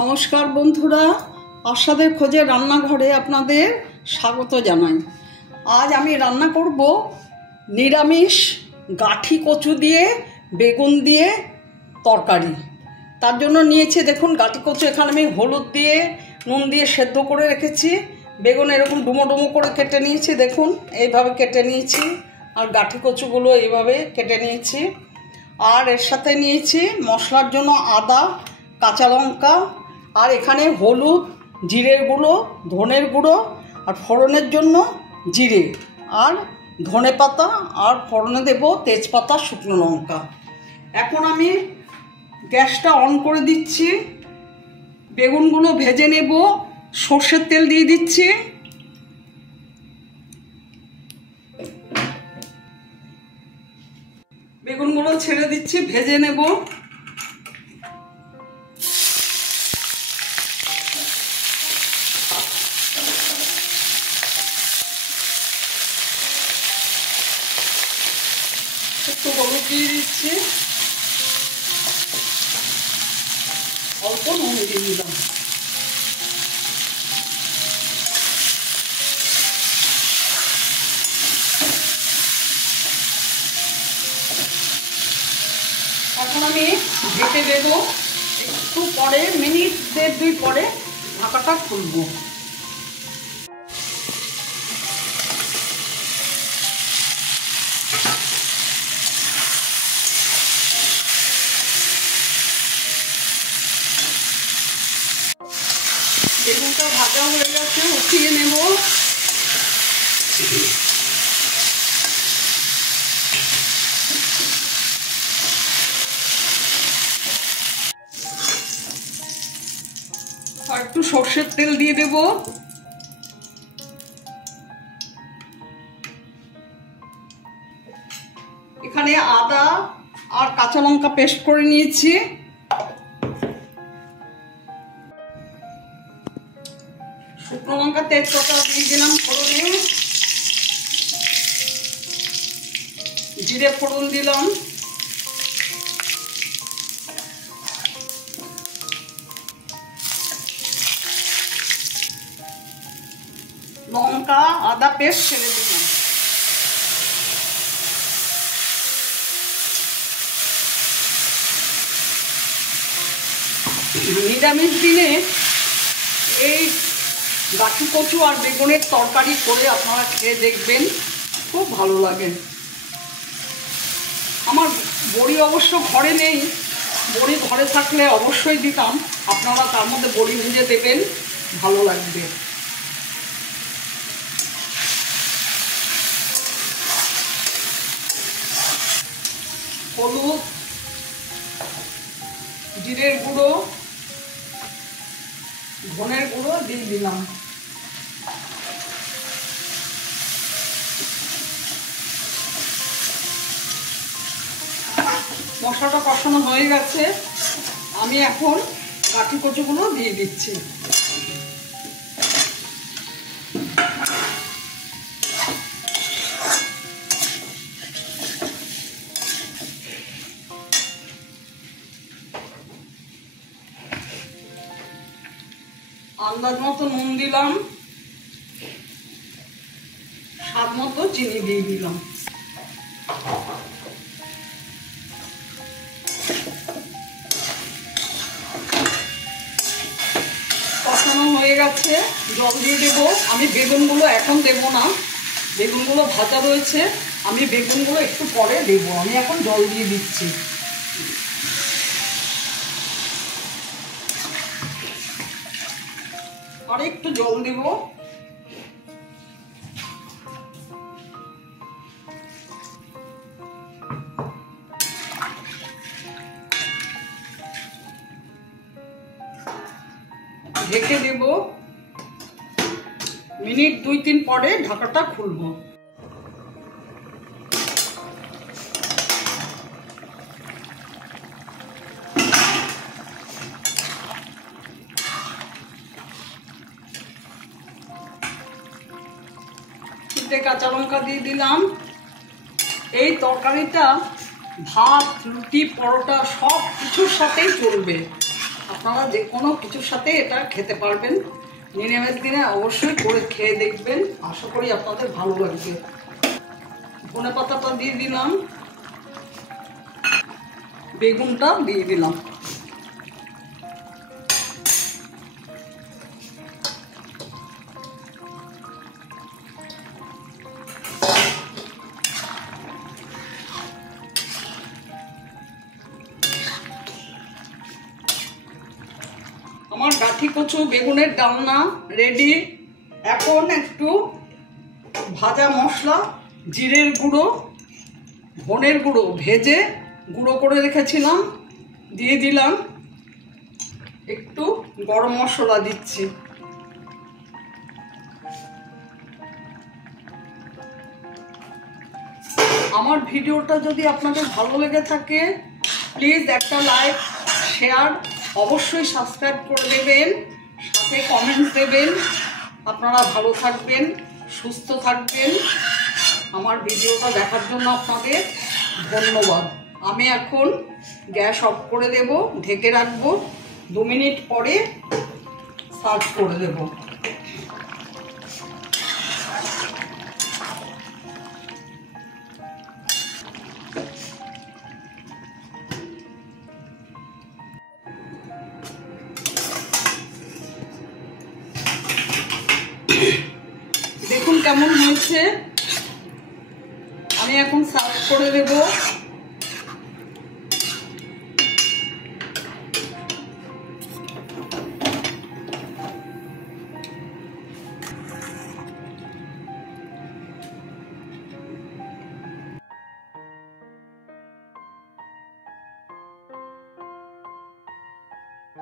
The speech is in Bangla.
নমস্কার বন্ধুরা, আশাদের খোঁজে রান্নাঘরে আপনাদের স্বাগত জানাই। আজ আমি রান্না করব নিরামিষ গাঠি কচু দিয়ে বেগুন দিয়ে তরকারি। তার জন্য নিয়েছি দেখুন গাঠি কচু, এখানে আমি হলুদ দিয়ে নুন দিয়ে সেদ্ধ করে রেখেছি। বেগুন এরকম ডুমো ডুমো করে কেটে নিয়েছি, দেখুন এইভাবে কেটে নিয়েছি। আর গাঠি কচুগুলো এইভাবে কেটে নিয়েছি। আর এর সাথে নিয়েছি মশলার জন্য আদা, কাঁচা লঙ্কা, আর এখানে হলুদ, জিরের গুঁড়ো, ধনের গুঁড়ো, আর ফোড়নের জন্য জিরে আর ধনে পাতা, আর ফোড়নে দেব তেজপাতা, শুকনো লঙ্কা। এখন আমি গ্যাসটা অন করে দিচ্ছি। বেগুনগুলো ভেজে নেব। সর্ষের তেল দিয়ে দিচ্ছি। বেগুনগুলো ছেড়ে দিচ্ছি, ভেজে নেব। একটু হলুদ দিয়ে দিচ্ছি, অল্প নুন দিয়ে দিলাম। এখন আমি ঢেকে দেব। একটু পরে, মিনিট দেড় দুই পরে ঢাকাটা খুলবো। বেগুনটা ভাজা হয়ে গেছে, উঠিয়ে নেব। আর একটু সর্ষের তেল দিয়ে দেব। এখানে আদা আর কাঁচা লঙ্কা পেস্ট করে নিয়েছি। শুকনো লঙ্কা, তেজপাতা দিয়ে দিলাম ফোড়নে, জিরে ফোড়ন দিলাম, লঙ্কা আদা পেস্ট ছেড়ে দিলাম। নিরামিষ দিনে এই গাঠি কচু আর বেগুনের তরকারি করে আপনারা খেয়ে দেখবেন, খুব ভালো লাগে। আমার বড়ি অবশ্য ঘরে নেই, বড়ি ঘরে থাকলে অবশ্যই দিতাম। আপনারা তার মধ্যে বড়ি ভেজে দেবেন, ভালো লাগবে। হলুদ, জিরের গুঁড়ো, ধনের গুঁড়ো দিয়ে দিলাম। মশলাটা কষানো হয়ে গেছে, আমি এখন গাঠি কচুগুলো দিয়ে দিচ্ছি। আন্দাজ মতো নুন দিলাম, স্বাদ মতো চিনি দিয়ে দিলাম। কষানো হয়ে গেছে, জল দিয়ে দেব। আমি বেগুনগুলো এখন দেব না, বেগুনগুলো ভাজা রয়েছে, আমি বেগুনগুলো একটু পরে দেব। আমি এখন জল দিয়ে দিচ্ছি। আর একটু জল দেব। ঢেকে দেব। মিনিট দুই তিন পরে ঢাকাটা খুলবো। কাঁচা লঙ্কা দিয়ে দিলাম। এই তরকারিটা ভাত, রুটি, পরোটা সব কিছুর সাথেই চলবে। আপনারা যে কোনো কিছুর সাথে এটা খেতে পারবেন। নিরামিষ দিনে অবশ্যই করে খেয়ে দেখবেন, আশা করি আপনাদের ভালো লাগবে। ধনে পাতাটা দিয়ে দিলাম, বেগুনটা দিয়ে দিলাম। আমার গাঠি কচু বেগুনের ডালনা রেডি। এখন একটু ভাজা মশলা, জিরের গুঁড়ো, ধনের গুঁড়ো ভেজে গুঁড়ো করে রেখেছিলাম দিয়ে দিলাম। একটু গরম মশলা দিচ্ছি। আমার ভিডিওটা যদি আপনাদের ভালো লেগে থাকে প্লিজ একটা লাইক, শেয়ার, অবশ্যই সাবস্ক্রাইব করে দেবেন, সাথে কমেন্ট দেবেন। আপনারা ভালো থাকবেন, সুস্থ থাকবেন। আমার ভিডিওটা দেখার জন্য আপনাদের ধন্যবাদ। আমি এখন গ্যাস অফ করে দেব, ঢেকে রাখবো। 2 মিনিট পরে সার্ভ করে দেব। দেখুন কেমন হয়েছে। আমি এখন সার্ভ করে দেব।